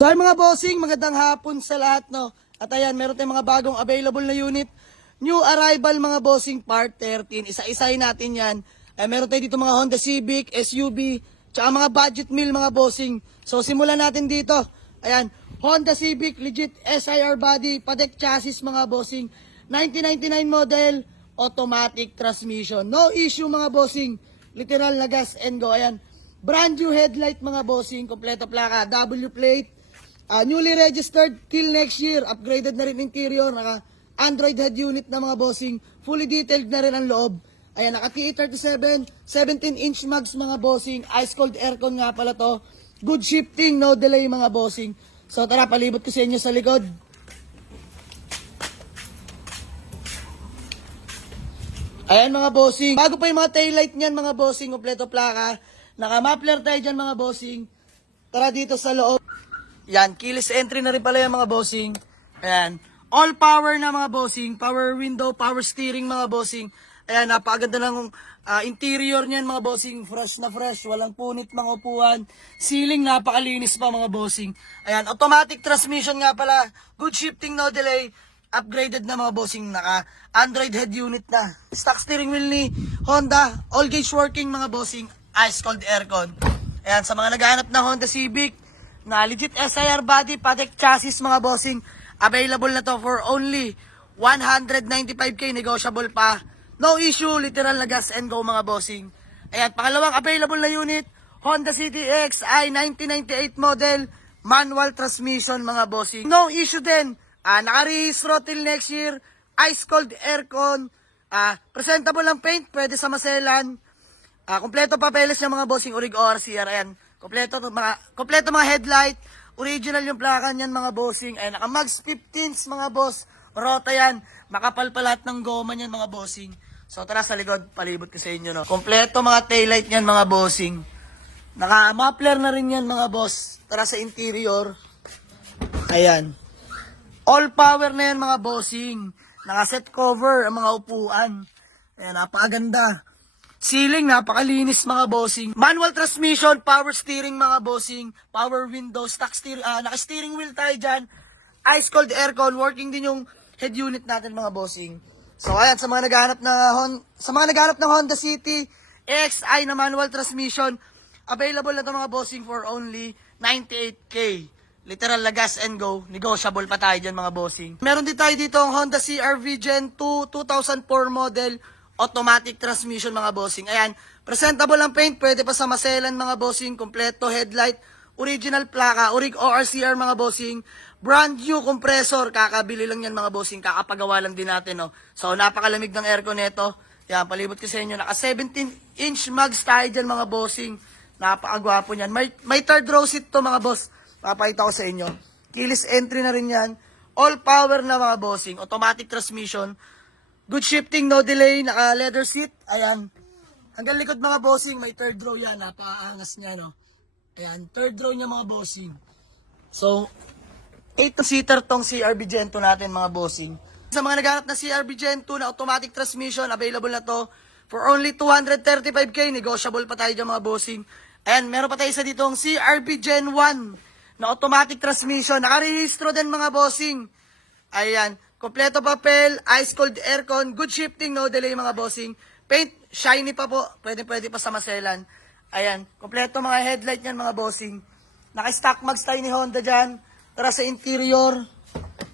So ay mga bossing, magandang hapon sa lahat, no? At ayan, meron tayong mga bagong available na unit. New arrival mga bossing, part 13. Isa-isahin natin yan. Ay, meron tayo dito mga Honda Civic, SUV, tsaka mga budget meal mga bossing. So simulan natin dito. Ayan, Honda Civic, legit SIR body, padek chassis mga bossing. 1999 model, automatic transmission. No issue mga bossing. Literal na gas and go. Ayan, brand new headlight mga bossing, kompleto plaka, W plate. Newly registered till next year. Upgraded na rin interior. Naka Android head unit na mga bossing. Fully detailed na rin ang loob. Ayan, naka TE37, 17-inch mags mga bossing. Ice cold aircon nga pala to. Good shifting, no delay mga bossing. So tara, palibot ko sa inyo sa likod. Ayan mga bossing. Bago pa yung mga taillight niyan mga bossing. Kompleto plaka. Naka muffler tayo dyan mga bossing. Tara dito sa loob. Yan, keyless entry na rin pala yung mga bossing. Ayan, all power na mga bossing. Power window, power steering mga bossing. Ayan, napakaganda ng interior niyan mga bossing. Fresh na fresh, walang punit mga upuan. Ceiling, napakalinis pa mga bossing. Ayan, automatic transmission nga pala. Good shifting, no delay. Upgraded na mga bossing. Naka Android head unit na. Stock steering wheel ni Honda. All gauge working mga bossing. Ice cold aircon. Ayan, sa mga naghahanap ng Honda Civic na legit SIR body, padek chassis mga bossing, available na to for only 195k, negotiable pa. No issue, literal na gas and go mga bossing. Ayan, pangalawang available na unit, Honda City X i 1998 model, manual transmission mga bossing. No issue din, naka-rehistro till next year, ice cold aircon, presentable ang paint, pwede sa maselan. Kompleto papeles ng mga bossing, Orig ORCR, ayan. Kompleto mga headlight, original yung plaka niyan mga bossing. Ayan, naka mags 15s mga boss. Rota yan, makapal pa lahat ng goma niyan mga bossing. So tara sa likod, palibot ko sa inyo, no. Kompleto mga taillight niyan mga bossing. Naka muffler na rin yan mga boss. Tara sa interior. Ayan. All power na yan mga bossing. Naka set cover ang mga upuan. Ayan, napakaganda. Ceiling, napakalinis mga bossing. Manual transmission, power steering mga bossing. Power window, stock steering, naka-steering wheel tayo dyan. Ice cold aircon, working din yung head unit natin mga bossing. So ayan, sa mga naghahanap ng Honda City XI na manual transmission, available na to mga bossing for only 98k. Literal na gas and go, negotiable pa tayo dyan mga bossing. Meron din tayo dito ang Honda CR-V Gen 2 2004 model, automatic transmission mga bossing. Ayan, presentable ang paint, pwede pa sa maselan mga bossing, kompleto headlight, original plaka, Orig ORCR mga bossing, brand new compressor, kakabili lang yan mga bossing, kakapagawa lang din natin, no. So napakalamig ng aircon nito. Yan, palibot ko sa inyo, naka 17-inch mags tayo dyan mga bossing, napakagwapo niyan. May third row seat to mga boss, papakita ko sa inyo. Keyless entry na rin yan, all power na mga bossing, automatic transmission. Good shifting, no delay, naka leather seat. Ayan. Hanggang likod mga bossing, may third row yan. Napakaangas niya, no. Ayan, third row niya mga bossing. So, 8-seater tong CR-V Gen 2 natin mga bossing. Sa mga naghanap na CR-V Gen 2 na automatic transmission, available na to for only 235k. Negotiable pa tayo dyan mga bossing. Ayan, meron pa tayo isa dito ang CR-V Gen 1 na automatic transmission. Nakarehistro din mga bossing. Ayan. Kompleto papel, ice cold aircon, good shifting, no delay mga bossing. Paint, shiny pa po, pwede pa sa maselan. Ayan, kompleto mga headlight niyan mga bossing. Naka-stock mags tayo ni Honda dyan. Tara sa interior.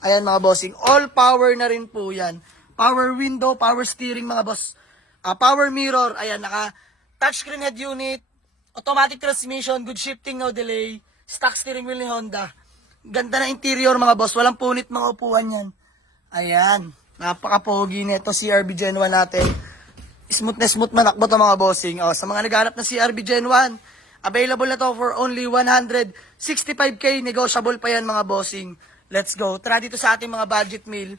Ayan mga bossing, all power na rin po yan. Power window, power steering mga boss. Power mirror, ayan, naka touchscreen head unit, automatic transmission, good shifting, no delay. Stock steering wheel ni Honda. Ganda na interior mga boss, walang punit mga upuan yan. Ayan, napaka-pogi nito CR-V Gen 1 natin. Smooth na smooth manakbo to mga bossing. Sa mga naghanap na CR-V Gen 1, available na to for only 165k. Negotiable pa yan mga bossing. Let's go. Tara dito sa ating mga budget meal.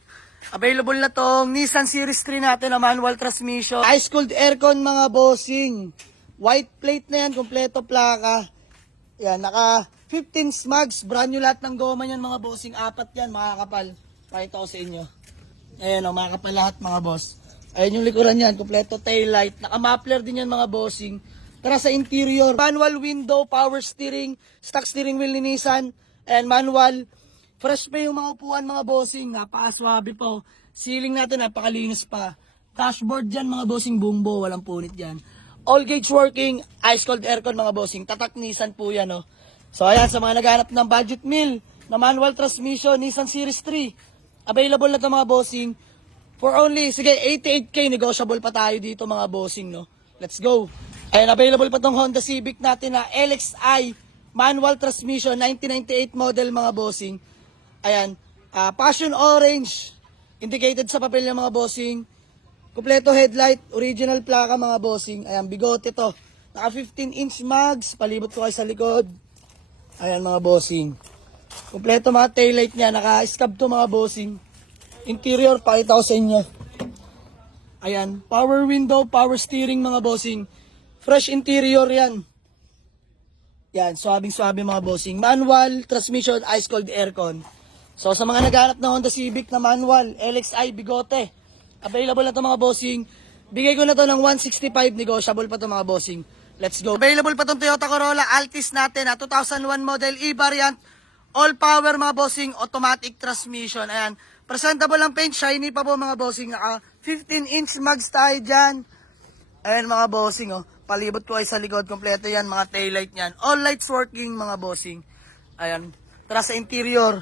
Available na tong Nissan Series 3 natin na manual transmission. Ice cold aircon mga bossing. White plate na yan, kompleto plaka. Yan, naka 15 smugs. Brand new lahat ng goma yan mga bossing. 4 yan, makakapal. Pakita ko sa inyo. Ayan o, makakapal lahat mga boss. Ayan yung likuran yan, kompleto taillight. Naka-muffler din yan mga bossing. Tara sa interior. Manual window, power steering, stock steering wheel ni Nissan. Ayan, manual. Fresh pa yung mga upuan mga bossing. Napakaswabe po. Ceiling natin napakalinis pa. Dashboard dyan mga bossing, bumbo. Walang punit dyan. All gauge working. Ice cold aircon mga bossing. Tatak Nissan po yan. Oh. So ayan, sa mga naghanap ng budget meal na manual transmission, Nissan Series 3. Available na ito mga bossing. For only, sige, 88K, negotiable pa tayo dito mga bossing, no? Let's go. Ayan, available pa tong Honda Civic natin na LXI, manual transmission, 1998 model mga bossing. Ayan, passion orange, indicated sa papel ng mga bossing. Kompleto headlight, original plaka mga bossing. Ayan, bigote to. Naka 15-inch mags, palibot ko kayo sa likod. Ayan mga bossing. Kompleto mga taillight niya, naka-scab to mga bossing. Interior, pakita ko sa inyo. Ayan, power window, power steering mga bossing. Fresh interior yan. Yan, swabing-swabe mga bossing. Manual, transmission, ice cold aircon. So sa mga naghanap ng Honda Civic na manual, LXI, bigote. Available na to mga bossing. Bigay ko na to ng 165, negotiable pa to mga bossing. Let's go. Available pa tong Toyota Corolla Altis natin na 2001 model E-variant. All power mga bossing, automatic transmission. Ayan. Presentable ang paint, shiny pa po mga bossing. Naka 15-inch mags tayo dyan. Ayan mga bossing, oh. Palibot ko ay sa likod, kompleto yan, mga taillight yan. All lights working mga bossing. Ayan. Tara sa interior.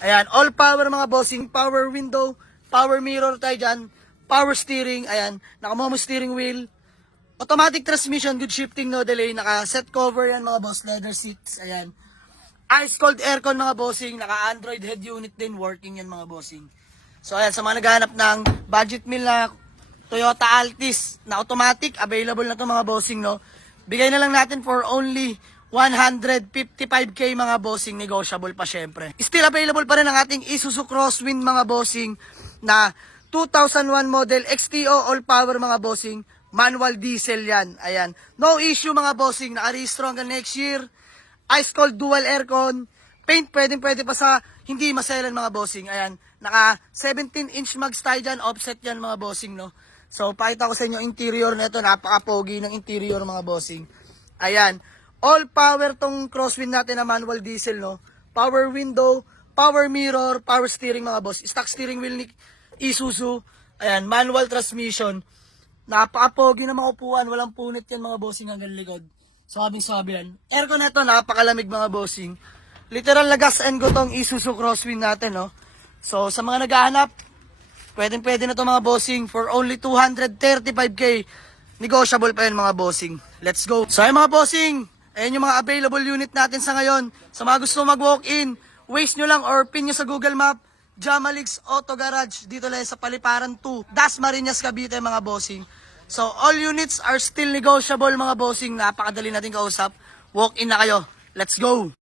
Ayan, all power mga bossing. Power window, power mirror tayo dyan. Power steering, ayan. Naka-momo steering wheel. Automatic transmission, good shifting, no delay. Naka-set cover yan mga boss, leather seats. Ayan. Ice cold aircon mga bossing, naka-Android head unit din, working yan mga bossing. So ayan, sa mga naghahanap ng budget meal na Toyota Altis na automatic, available na to mga bossing, no? Bigay na lang natin for only 155K mga bossing, negotiable pa syempre. Still available pa rin ang ating Isuzu Crosswind mga bossing na 2001 model XTO all power mga bossing, manual diesel yan. Ayan, no issue mga bossing, naka-rehistro hanggang next year. Ice cold dual aircon. Paint pwede pa sa hindi maselan mga bossing. Ayan. Naka 17-inch mags tayo dyan. Offset yan mga bossing, no? So, pakita ko sa inyo interior na ito. Napaka-pogi ng interior mga bossing. Ayan. All power tong crosswind natin na manual diesel, no? Power window, power mirror, power steering mga boss. Stock steering wheel ni Isuzu. Ayan. Manual transmission. Napaka-pogi na mga upuan. Walang punit yan mga bossing hanggang likod. Sabing-sabi yan. Aircon na ito, napakalamig mga bossing. Literal na gas and go tong Isuzu Crosswind natin, no? So, sa mga naghahanap, pwede na to mga bossing for only 235K. Negotiable pa yun mga bossing. Let's go. So, ayun mga bossing, ayun yung mga available unit natin sa ngayon. Sa mga gusto mag-walk-in, waste nyo lang or pin nyo sa Google Map, Jamalix Auto Garage, dito lang sa Paliparan 2, Dasmariñas, Cavite mga bossing. So, all units are still negotiable mga bossing. Napakadali natin kausap. Walk in na kayo. Let's go!